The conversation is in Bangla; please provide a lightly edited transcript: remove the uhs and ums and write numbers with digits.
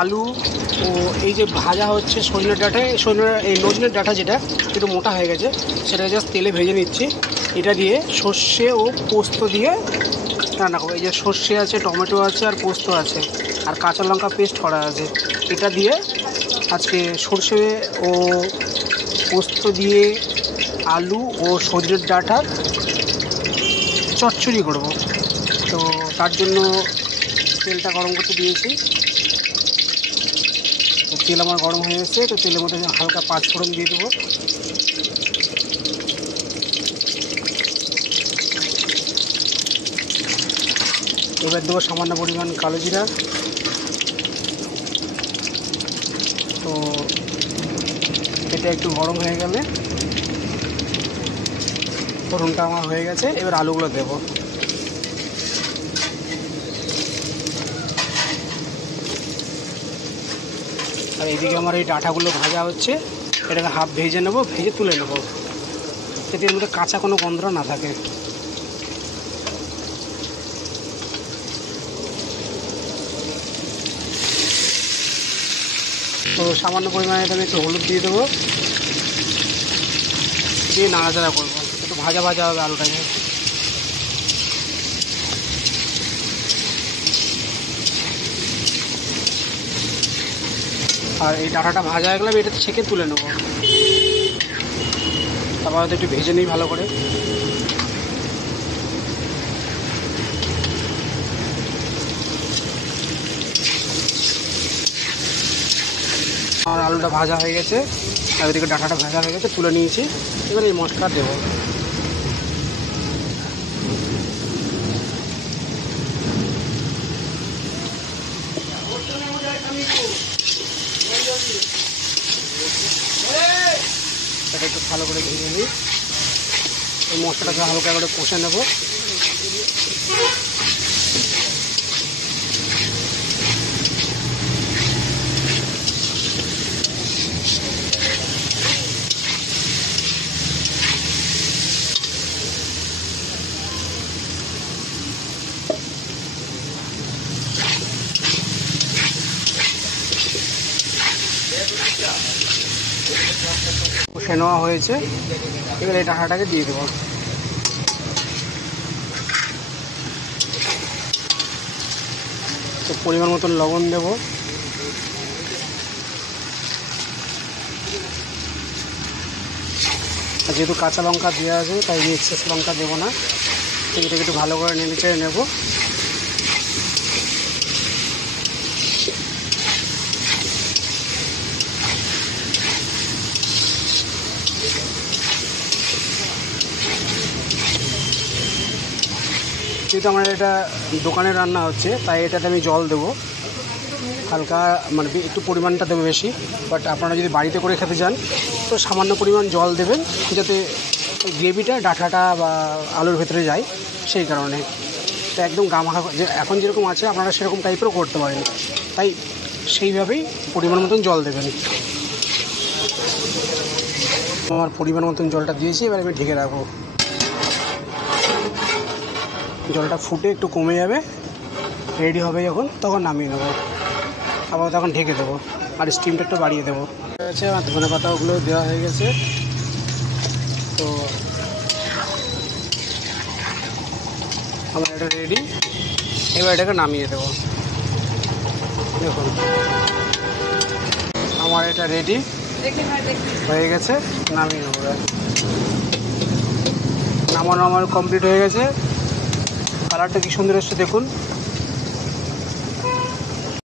আলু ও এই যে ভাজা হচ্ছে সজনের ডাঁটায়, এই নজনের ডাঁটা যেটা একটু মোটা হয়ে গেছে সেটা জাস্ট তেলে ভেজে নিচ্ছি। এটা দিয়ে সর্ষে ও পোস্ত দিয়ে রান্না করবো। এই যে সর্ষে আছে, টমেটো আছে, আর পোস্ত আছে, আর কাঁচা লঙ্কা পেস্ট করা আছে। এটা দিয়ে আজকে সর্ষে ও পোস্ত দিয়ে আলু ও সজনের ডাঁটার চচ্চড়ি করব। তো তার জন্য তেলটা গরম করতে দিয়েছি। তো তেল আমার গরম হয়ে গেছে, তো তেলের মধ্যে হালকা পাঁচফোড়ন দিয়ে দেবো। এবার দেবো সামান্য পরিমাণ কালো জিরা। তো এটা একটু গরম হয়ে গেলে, ফোড়নটা আমার হয়ে গেছে, এবার আলুগুলো দেবো। আর এইদিকে আমার এই ডাঁটাগুলো ভাজা হচ্ছে, এটাকে হাফ ভেজে নেবো, ভেজে তুলে নেবো, যাতে এর মধ্যে কাঁচা কোনো গন্ধ না থাকে। তো সামান্য পরিমাণে আমি একটু হলুদ দিয়ে দেবো, দিয়ে নাড়াচাড়া করবো, একটু ভাজা ভাজা হবে আলুটাকে। আর এই ডাঁটাটা ভাজা হয়ে গেলে আমি এটা ছেঁকে তুলে নেবো, তারপর হয়তো একটু ভেজে নিই ভালো করে। আমার আলুটা ভাজা হয়ে গেছে, আর ওইদিকে ডাঁটাটা ভাজা হয়ে গেছে, তুলে নিয়েছি। এবার এই মশলা দেবো। এটা একটু ভালো করে ভেজে নিই, এই মশলাটাকে হালকা করে কষে নেব। কষে নেওয়া হয়েছে, এবার এই ডাঁটাটাকে দিয়ে দেবো। তো পরিমাণ মতন লবণ দেবো। আর যেহেতু কাঁচা লঙ্কা দেওয়া আছে তাই এক্সেস লঙ্কা দেবো না। এটাকে একটু ভালো করে নেড়ে চেড়ে নেবো। যেহেতু আমার এটা দোকানে রান্না হচ্ছে তাই এটাতে আমি জল দেবো হালকা, মানে একটু পরিমাণটা দেবো বেশি। বাট আপনারা যদি বাড়িতে করে খেতে চান তো সামান্য পরিমাণ জল দেবেন, যাতে গ্রেভিটা ডাঁটাটা বা আলুর ভেতরে যায়, সেই কারণে। তো একদম গামাখা যে এখন যেরকম আছে আপনারা সেরকম টাইপেরও করতে পারেন, তাই সেইভাবেই পরিমাণ মতন জল দেবেন। আমার পরিমাণ মতন জলটা দিয়েছি, এবার আমি ঢেকে রাখবো। জলটা ফুটে একটু কমে যাবে, রেডি হবে যখন, তখন নামিয়ে নেবো। আবার তখন ঢেকে দেবো আর স্টিমটা একটু বাড়িয়ে দেবো। আছে আমার ধনে পাতাগুলো দেওয়া হয়ে গেছে। তো আমার এটা রেডি, এবার এটাকে নামিয়ে দেবো। দেখুন আমার এটা রেডি হয়ে গেছে, নামিয়ে নেবো। নামানো আমার কমপ্লিট হয়ে গেছে। কালারটা কি সুন্দর এসছে দেখুন।